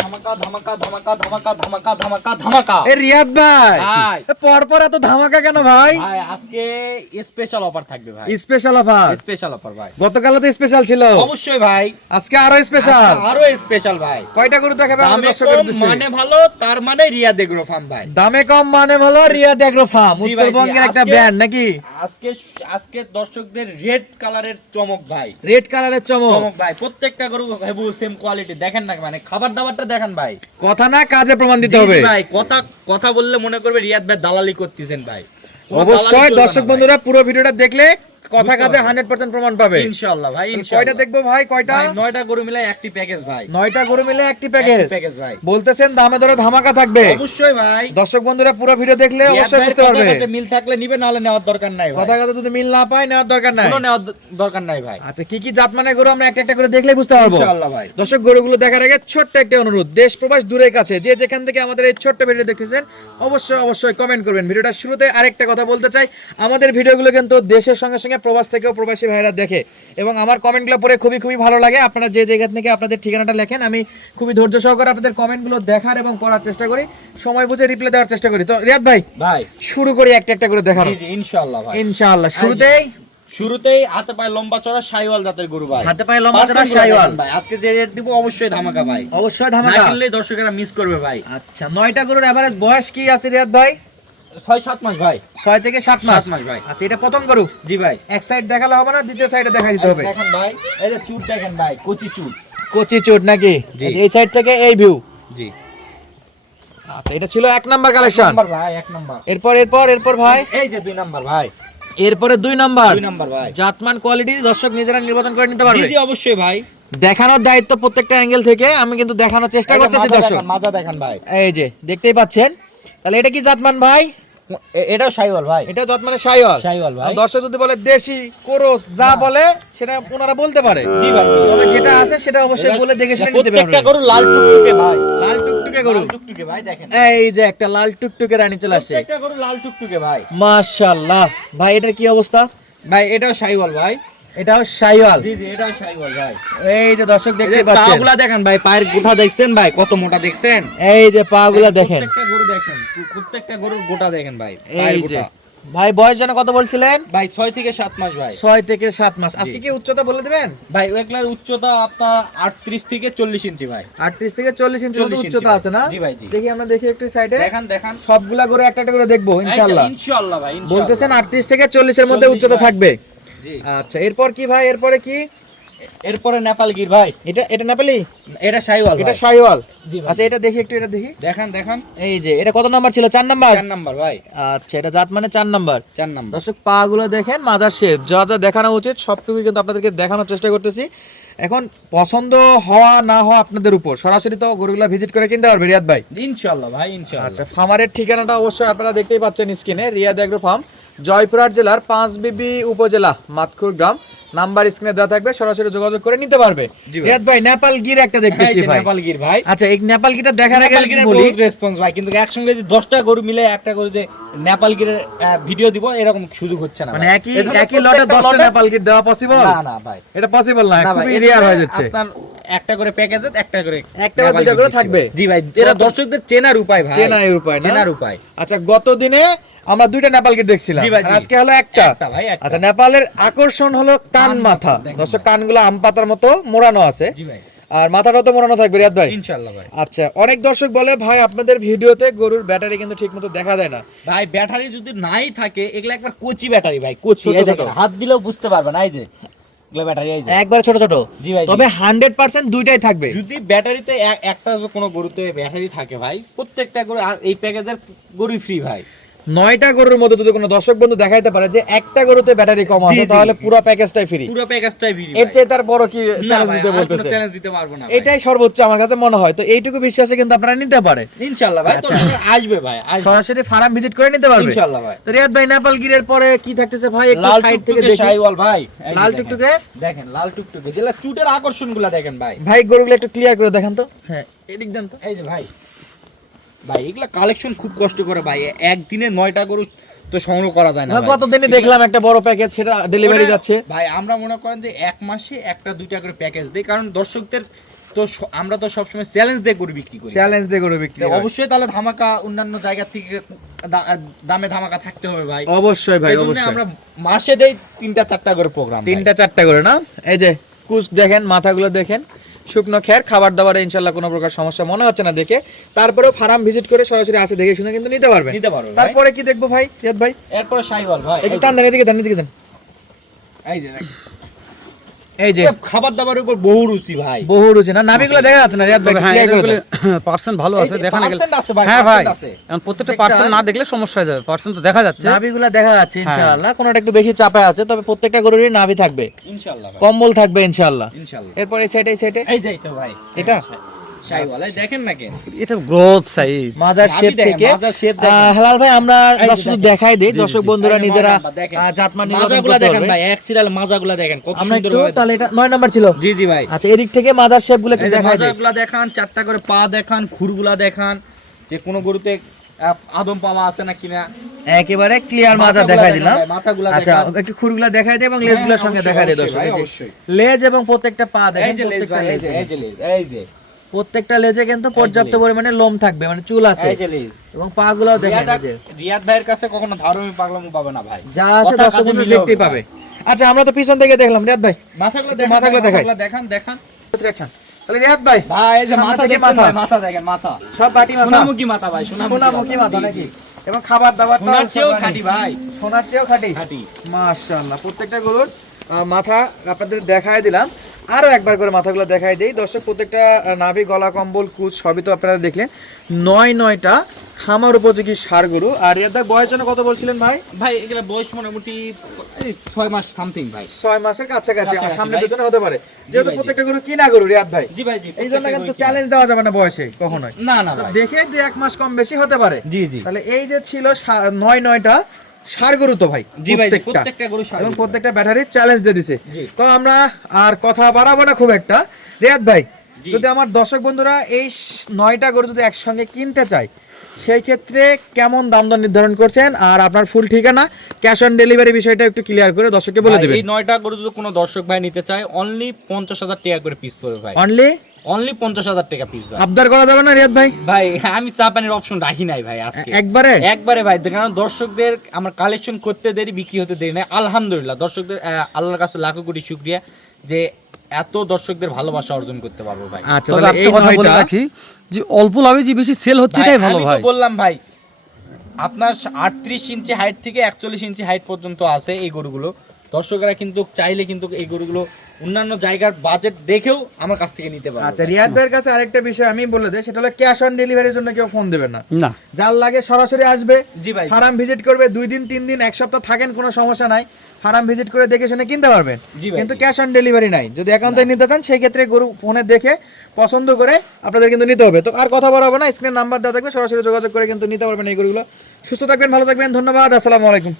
ধামাকা ধামাকা ধামাকা ধামাকা ধামাকা ধামাকা ধামাকা। এ রিয়াদ ভাই ভাই। পরপর এত ধামাকা কেন ভাই? ভাই আজকে স্পেশাল অফার থাকবে ভাই। Special offer. স্পেশাল অফার ভাই। গতকাল তো স্পেশাল ছিল। অবশ্যই ভাই। আজকে আরো স্পেশাল। আরো স্পেশাল ভাই। কয়টা গরু দেখাবে আমাদের দামে দর্শকদের কম উদ্দেশ্যে? মানে ভালো, তার মানে রিয়াদ এগ্রো ফার্ম ভাই। দামে কম মানে ভালো রিয়াদ এগ্রো ফার্ম, জি ভাই, জি। উত্তরবঙ্গের একটা আজকে- ব্র্যান্ড নাকি? আজকে আজকে দর্শকদের রেড কালারের চমক ভাই। রেড কালারের চমক। চমক ভাই, প্রত্যেকটা গরু হেবু সেম কোয়ালিটি। দেখেন না মানে খাবার দাবারটা দেখেন ভাই। কথা না কাজে প্রমাণ দিতে জি, জি হবে। ভাই, কথা কথা বললে মনে করবে রিয়াদ ভাই দালালি করতেছেন ভাই। কোনো অবশ্যই দালালি চলবে দর্শক না ভাই। বন্ধুরা পুরো ভিডিওটা দেখলে কথা বুঝতে কাজে পারবে। 100% প্রমাণ পাবে। ইনশাআল্লাহ ভাই, কয়টা ইনশাআল্লাহ। দেখবো ভাই? কয়টা? ভাই 9টা গরু মিলে একটি প্যাকেজ ভাই। 9টা গরু মিলে একটি প্যাকেজ। একটি প্যাকেজ ভাই। বলতেছেন দামে দরে ধামাকা থাকবে। অবশ্যই ভাই। দর্শক বন্ধুরা পুরো ভিডিও দেখলে রিয়াদ অবশ্যই ভাইয়ের বুঝতে পারবে। কথার কাছে মিল থাকলে নিবে, নাহলে নেওয়ার দরকার নাই ভাই। কথা কথা যদি মিল না পায় নেওয়ার দরকার নাই। কোনো নেওয়ার দরকার নাই ভাই। আচ্ছা কি কি জাত মানে গরু আমরা একটা একটা করে দেখলেই বুঝতে পারবো। ইনশাআল্লাহ ভাই। দর্শক গরুগুলো দেখার আগে ছোট্ট একটা অনুরোধ, দেশ প্রবাস দূরের কাছে যে যেখান থেকে আমাদের এই ছোট্ট ভিডিও দেখতেছেন অবশ্যই অবশ্যই কমেন্ট করবেন। ভিডিওটার শুরুতে আরেকটা কথা বলতে চাই, আমাদের ভিডিওগুলো কিন্তু দেশের সঙ্গে সঙ্গে প্রবাস থেকেও প্রবাসী ভাইরা দেখে এবং আমার কমেন্টগুলো পড়ে খুবই খুবই ভালো লাগে। আপনারা যে জায়গা থেকে আপনাদের ঠিকানাটা লেখেন, আমি খুবই ধৈর্য সহকারে আপনাদের কমেন্টগুলো দেখার এবং পড়ার চেষ্টা করি, সময় বুঝে রিপ্লাই দেওয়ার চেষ্টা করি। তো রিয়াদ ভাই ভাই শুরু করি একটা একটা করে দেখানো। জি জি ইনশাআল্লাহ ভাই। ইনশাআল্লাহ শুরুতেই শুরুতেই হাতে পায়ে লম্বা চড়া শাইওয়াল জাতের গরু ভাই। হাতে পায়ে লম্বা চড়া পার্সেন্ট শাইওয়াল। ভাই। আজকে যে রেট দিব অবশ্যই ধামাকা ভাই। অবশ্যই না ধামাকা। কিনলে দর্শকেরা মিস করবে ভাই। আচ্ছা 9টা গরুর এভারেজ বয়স কি আছে রিয়াদ ভাই? 6-7 মাস ভাই। 6 থেকে 7 মাস। 7 মাস ভাই। আচ্ছা এটা প্রথম গরু। জি ভাই। এক সাইড দেখালে হবে না, দ্বিতীয় সাইডে দেখাই দিতে হবে। দেখেন ভাই, এই যে চুট দেখেন ভাই, কচি চুট। কোচি চোট নাকি? জি। আচ্ছা, এই সাইড থেকে এই ভিউ। জি। আচ্ছা এটা ছিল 1 নাম্বার কালেকশন। নাম্বার ভাই, 1 নাম্বার। এরপর ভাই এই যে 2 নাম্বার ভাই। এরপরে 2 নাম্বার। 2 নাম্বার ভাই। জাতমান কোয়ালিটি দর্শক নিজেরা নির্বাচন করে নিতে জি পারবে। জি অবশ্যই ভাই। দেখানোর দায়িত্ব প্রত্যেকটা অ্যাঙ্গেল থেকে আমি কিন্তু দেখানোর চেষ্টা এই যে করতেছি মাজা দর্শক। দেখেন, মাজা দেখেন ভাই। এই যে দেখতেই পাচ্ছেন। তাহলে এটা কি জাতমান ভাই? এটাও শাইওয়াল ভাই। এটা জাতমানের শাইওয়াল। শাইওয়াল ভাই। দর্শক যদি বলে দেশি কোরস যা বলে সেটা ওনারা বলতে পারে। জি ভাই, জি। তবে যেটা আছে সেটা অবশ্যই বলে দেখে শুনে নিতে প্রত্যেকটা পারবে। গরু লাল টুকটুকে ভাই। লাল টুকটুকে গরু। লাল টুকটুকে ভাই দেখেন। এই যে একটা লাল টুকটুকে রানী চলে আসছে। প্রত্যেকটা গরু লাল টুকটুকে ভাই। মাশাআল্লাহ ভাই এটার কি অবস্থা? ভাই এটাও শাইওয়াল ভাই। এটাও শাইওয়াল। জি জি এটাও শাইওয়াল ভাই। এই যে দর্শক দেখতে এই যে পাচ্ছেন, পাগুলা দেখেন ভাই, পায়ের গোটা দেখছেন ভাই কত মোটা দেখছেন? এই যে পাগুলা দেখেন। প্রত্যেকটা গরু দেখেন, প্রত্যেকটা গরুর গোটা দেখেন ভাই। এই পায়ের যে গোটা। ভাই বয়স যেন কত বলছিলেন? ভাই 6 থেকে 7 মাস ভাই। 6 থেকে 7 মাস। আজকে কি উচ্চতা বলে দিবেন? ভাই ওগুলার উচ্চতা আপনার 38 থেকে 40 ইঞ্চি ভাই। 38 থেকে 40 ইঞ্চি 40 ইঞ্চি উচ্চতা ভাই। আছে না? জি ভাই, জি। দেখি আমরা দেখি একটু সাইডে। দেখান দেখান। সবগুলা করে একটা একটা করে দেখবো ইনশাআল্লাহ। ইনশাআল্লাহ ভাই, ইনশাআল্লাহ। বলতেছেন 38 থেকে 40 এর মধ্যে 40 উচ্চতা ভাই। থাকবে। জি। আচ্ছা এরপর কি ভাই? এরপরে কি? এরপরে নেপাল গির ভাই। এটা নেপালি? এটা শাইওয়াল এটা ভাই। শাইওয়াল। জি ভাই। আচ্ছা এটা দেখি একটু, এটা দেখি। দেখান দেখান। এই যে এটা কত নাম্বার ছিল? 4 নাম্বার। 4 নাম্বার ভাই। আচ্ছা এটা জাত মানে 4 নাম্বার। 4 নাম্বার। দর্শক পা গুলো দেখেন, মাজার শেপ যা যা দেখানো উচিত সবটুকু কিন্তু আপনাদেরকে দেখানোর চেষ্টা করতেছি। এখন পছন্দ হওয়া না হওয়া আপনাদের উপর, সরাসরি তো গরুগুলা ভিজিট করে কিনতে পারবে রিয়াদ ভাই। ইনশাআল্লাহ ভাই, ইনশাআল্লাহ। আচ্ছা খামারের ঠিকানাটা অবশ্যই আপনারা দেখতেই পাচ্ছেন স্ক্রিনে, রিয়াদ এগ্রো ফার্ম, জয়পুরহাট জেলার পাঁচবিবি উপজেলা মাতখুর গ্রাম। নাম্বার স্ক্রিনে দেওয়া থাকবে, সরাসরি যোগাযোগ করে নিতে পারবে। জি ভাই। রিয়াদ ভাই নেপাল গির একটা এই দেখতেছি যে ভাই। নেপাল গির ভাই। আচ্ছা এই নেপাল গিরটা দেখার আগে নেপাল আমি গিরের বলি, বহুত রেসপন্স ভাই, কিন্তু একসঙ্গে যদি 10টা গরু মিলে একটা করে যে নেপাল গিরের ভিডিও দিব এরকম সুযোগ হচ্ছে না মানে ভাই। একই এজন্য একই লটে প্রত্যেকটা 10টা লটে- নেপাল গির দেওয়া পসিবল? না না ভাই, এটা পসিবল না, না ভাই, খুবই এজন্য রিয়ার হয়ে যাচ্ছে। আপনার একটা করে প্যাকেজে একটা করে একটা বা নেপাল দুইটা গির করে দিচ্ছি থাকবে। ভাই। জি ভাই, এরা দর্শকদের চেনার উপায় ভাই। চেনার উপায় না? চেনার উপায়। আচ্ছা গত দিনে আমরা 2টা নেপাল গির দেখছিলাম, জি ভাই, জি। আর আজকে হলো একটা। একটা ভাই, একটা। আচ্ছা নেপালের আকর্ষণ হলো কান মাথা। দেখেন দর্শক কানগুলো আম পাতার মতো মোড়ানো আছে, জি ভাই, আর মাথাটাও তো মোড়ানো থাকবে রিয়াদ ভাই। ইনশাআল্লাহ ভাই। আচ্ছা অনেক দর্শক বলে ভাই আপনাদের ভিডিওতে গরুর ব্যাটারি কিন্তু ঠিকমতো দেখা যায় না। ভাই ব্যাটারি যদি নাই থাকে এগুলা একবার কোচি ব্যাটারি ভাই, কোচি। ছোট এই ছোট। দেখেন, হাত দিলেও বুঝতে পারবে না। এই যে এগুলা ব্যাটারি, এই যে একবারে ছোট ছোট। জি ভাই, জি। তবে 100% দুইটাই থাকবে। যদি ব্যাটারিতে একটা কোনো গরুতে ব্যাটারি থাকে ভাই, প্রত্যেকটা গরু এই প্যাকেজের গরু ফ্রি ভাই। 9টা গরুর মধ্যে যদি কোনো দর্শক বন্ধু দেখাইতে পারে যে একটা গরুতে ব্যাটারি কম আছে, জি, জি। তাহলে পুরো প্যাকেজটাই ফ্রি। পুরো প্যাকেজটাই ফ্রি এর চেয়ে তার বড় কি চ্যালেঞ্জ দিতে ভাই, বলতেছে? চ্যালেঞ্জ দিতে পারবো না ভাই। এটাই সর্বোচ্চ আমার কাছে মনে হয়। তো এইটুকু বিশ্বাসে কিন্তু আপনারা নিতে পারে, ইনশাআল্লাহ ভাই, আচ্ছা। তোর সঙ্গে আসবে ভাই, আসবে। সরাসরি ফার্ম ভিজিট করে নিতে পারবে ইনশাআল্লাহ ভাই। তো রিয়াদ ভাই নেপাল গিরের পরে কি থাকতেছে ভাই? একটু লাল সাইড থেকে টুকটুকে দেখি। শাইওয়াল ভাই। এই যে লাল দেখেন। টুকটুকে? দেখেন লাল টুকটুকে, যেটা চুটের আকর্ষণগুলো দেখেন ভাই। ভাই গরুগুলো একটু ক্লিয়ার করে দেখান তো। হ্যাঁ এদিক দেন তো। এই যে ভাই, ভাই এগুলা কালেকশন খুব কষ্ট করে ভাই, একদিনে 9টা গরু তো সংগ্রহ করা যায় না ভাই। গতদিনই দেখলাম একটা বড় প্যাকেজ, সেটা ডেলিভারি ওটা- যাচ্ছে। ভাই আমরা মনে করেন যে এক মাসে একটা দুইটা করে প্যাকেজ দেই, কারণ দর্শকদের তো আমরা তো সবসময় চ্যালেঞ্জ দিয়ে গরু বিক্রি করি, চ্যালেঞ্জ দিয়ে গরু বিক্রি তো হয়। অবশ্যই তাহলে ধামাকা অন্যান্য জায়গা থেকে দামে ধামাকা থাকতে হবে ভাই। অবশ্যই ভাই, এই জন্য অবশ্যই আমরা মাসে দেই 3-4টা করে প্রোগ্রাম, 3-4টা করে না। এই যে কুচ দেখেন, মাথাগুলো দেখেন, শুকনো খের, খাবার দাবারে ইনশাল্লাহ কোনো প্রকার সমস্যা মনে হচ্ছে না দেখে। তারপরেও ফার্ম ভিজিট করে সরাসরি আসে দেখে শুনে কিন্তু নিতে পারবেন। তারপরে কি দেখবো ভাই রিয়াদ ভাই? এরপরে শাহিওয়াল ভাই, একটু টান দেন, এদিকে দেন, এদিকে দেন। এই যে এই যে খাবার দাবারের উপর বহু রুচি ভাই, বহু রুচি না, নাভিগুলো দেখা যাচ্ছে না রিয়াদ ভাই, হ্যাঁ, ক্লিয়ার করে দেন। পার্সেন্ট ভালো আছে, দেখা না গেলে। পার্সেন্ট আছে ভাই, হ্যাঁ ভাই, পার্সেন্ট আছে। এখন প্রত্যেকটা পার্সেন্ট না দেখলে সমস্যা হয়ে যাবে, পার্সেন্ট তো দেখা যাচ্ছে। নাভিগুলো দেখা যাচ্ছে ইনশাআল্লাহ, কোনটা একটু বেশি চাপা আছে, তবে প্রত্যেকটা গরুরই নাভি থাকবে, ইনশাআল্লাহ ভাই, কম্বল থাকবে ইনশাআল্লাহ। ইনশাআল্লাহ। এরপর এই সাইডে, এই সাইডে এই যে এটা ভাই, এটা শাহিওয়াল, এই দেখেন না কেন এটা গ্রোথ সাইজ। মাজার নাভি শেপ দেখেন, থেকে মাজার shape দেখেন। হেলাল ভাই আমরা এই যে জাস্ট শুধু দেখেন। দেখাই দেই, জি, দর্শক জি। বন্ধুরা এই যে নিজেরা নয় নাম্বার দেখেন। জাতমান নির্বাচন মাজাগুলা করতে দেখেন পারবে। ভাই, এক চিরাল মাজাগুলা দেখেন কত আমরা সুন্দর একটু ভাবে। তাহলে এটা 9 নাম্বার ছিল। জি জি ভাই, আচ্ছা, এদিক থেকে মাজার শেপগুলো একটু এই যে দেখাই দেই। মাজাগুলা দেখান, 4টা করে পা দেখান, খুরগুলা দেখান, যে কোন গরুতে আদম পামা আছে না কিনা। একেবারে ক্লিয়ার মাজা মাথাগুলা দেখাই দেখেন দিলাম। ভাই, মাথাগুলা আচ্ছা, দেখান। একটু খুরগুলা দেখাই দেই এবং লেজগুলোর সঙ্গে অবশ্যই, দেখাই দেই অবশ্যই দর্শক। ভাই, এই যে অবশ্যই। লেজ এবং প্রত্যেকটা পা এই দেখেন, যে লেজ প্রত্যেকটা ভাই, এই লেজ যে, দেখেন। এই যে লেজ, এই যে, প্রত্যেকটা লেজে কিন্তু পর্যাপ্ত লেজ। পরিমাণে লোম থাকবে, মানে চুল আছে, এই যে লেজ। এবং পা গুলাও দেখেন। এই যে রিয়াদ ভাইয়ের কাছে কখনো ধারমি পাগলামো পাবে না ভাই, যা আছে কথা দর্শক কাজে বন্ধু মিলে দেখতেই হবে পাবে। ভাই। আচ্ছা, আমরা তো পিছন থেকে দেখলাম রিয়াদ ভাই, মাথাগুলো একটু দেখেন, মাথাগুলো দেখাই। মাথাগুলো দেখান, দেখান। Action। তাহলে রিয়াদ ভাই, ভাই এই যে সামনে মাথা থেকে দেখছেন মাথা। ভাই, মাথা দেখেন, মাথা সব বাটি মাথা, সোনামুখী মাথা ভাই, সোনামুখী মাথা জি, নাকি? জি। এবং খাবার দাবার সোনার চেয়েও খাঁটি ভাই, সোনার চেয়েও খাঁটি। খাঁটি। মাশাআল্লাহ, প্রত্যেকটা গরুর মাথা আপনাদের দেখায় দিলাম। আরো একবার করে মাথাগুলো দেখাই দেই দর্শক। প্রত্যেকটা নাভি, গলা, কম্বল, কুচ সবই তো আপনারা দেখলেন। 9টা খামার উপযোগী ষাঁড় গরু। আর রিয়াদ ভাই বয়স জন্য কত বলছিলেন ভাই? ভাই এগুলা বয়স মোটামুটি 6 মাস সামথিং ভাই। 6 মাসের কাছাকাছি, কাছাকাছি সামনে ভাই। পেছনে হতে পারে, যেহেতু ভাই, জি। প্রত্যেকটা গরু কিনা গরু রিয়াদ ভাই। জি ভাই, জি। এই জন্য কিন্তু প্রত্যেকটা চ্যালেঞ্জ দেওয়া যাবে না বয়সে কখনোই। না না তো ভাই, দেখে 2-1 মাস কম বেশি হতে পারে। জি জি তাহলে এই যে ছিল 9টা ষাঁড় গরু তো ভাই, জি ভাই, জি, প্রত্যেকটা গরু ষাঁড় এবং গরু। প্রত্যেকটা ব্যাটারি চ্যালেঞ্জ দিয়ে দিছে। জি। তো আমরা আর কথা বাড়াবো না খুব একটা। রিয়াদ ভাই, জি। যদি আমার দর্শক বন্ধুরা এই 9টা গরু যদি একসঙ্গে কিনতে চায়, সেই ক্ষেত্রে কেমন দাম দর নির্ধারণ করছেন, আর আপনার ফুল ঠিকানা, ক্যাশ অন ডেলিভারি বিষয়টা একটু ক্লিয়ার করে দর্শককে বলে ভাই, দেবেন। এই 9টা গরু যদি কোনো দর্শক ভাই নিতে চায়, অনলি 50,000 টাকা করে পিস পড়বে ভাই, অনলি অনলি 50,000 টাকা পিস ভাই। আবদার করা যাবে না রিয়াদ ভাই? ভাই আমি চা পানির অপশন রাখি নাই ভাই আজকে, একবারে একবারে ভাই, কারণ দর্শকদের আমার কালেকশন করতে দেরি, বিক্রি হতে দেরি নাই। আলহামদুলিল্লাহ দর্শকদের আল্লাহর কাছে লাখো কোটি শুকরিয়া যে এত দর্শকদের ভালোবাসা অর্জন করতে পারবো ভাই। আচ্ছা, তবে তাহলে এই একটা কথা বলে 9টা রাখি যে অল্প লাভে যে বেশি সেল হচ্ছে এটাই ভালো আমি তো ভাই। বললাম ভাই, আপনার 38 ইঞ্চি হাইট থেকে 41 ইঞ্চি হাইট পর্যন্ত আছে এই গরুগুলো। দর্শকরা কিন্তু চাইলে কিন্তু এই গরুগুলো অন্যান্য জায়গার বাজেট দেখেও আমার কাছ থেকে নিতে পারবে। আচ্ছা, রিয়াদ ভাইয়ের কাছে আরেকটা বিষয় আমি বলে দেই, সেটা হলো ক্যাশ অন ডেলিভারির জন্য কেউ ফোন দেবে না। না, যার লাগে সরাসরি আসবে, জি ভাই, ফার্ম ভিজিট করবে, 2 দিন 3 দিন 1 সপ্তাহ থাকেন, কোনো সমস্যা নাই, ফার্ম ভিজিট করে দেখে শুনে কিনতে পারবেন। জি ভাই, কিন্তু জি। ক্যাশ অন ডেলিভারি নাই। যদি একান্তই নিতে চান, সেই ক্ষেত্রে গরু ফোনে দেখে পছন্দ করে আপনাদের কিন্তু নিতে হবে। তো আর কথা বলা হবে না, স্ক্রিনে নাম্বার দেওয়া থাকবে, সরাসরি যোগাযোগ করে কিন্তু নিতে পারবেন এই গরুগুলো। সুস্থ থাকবেন, ভালো থাকবেন, ধন্যবাদ, আসসালামু আলাইকুম।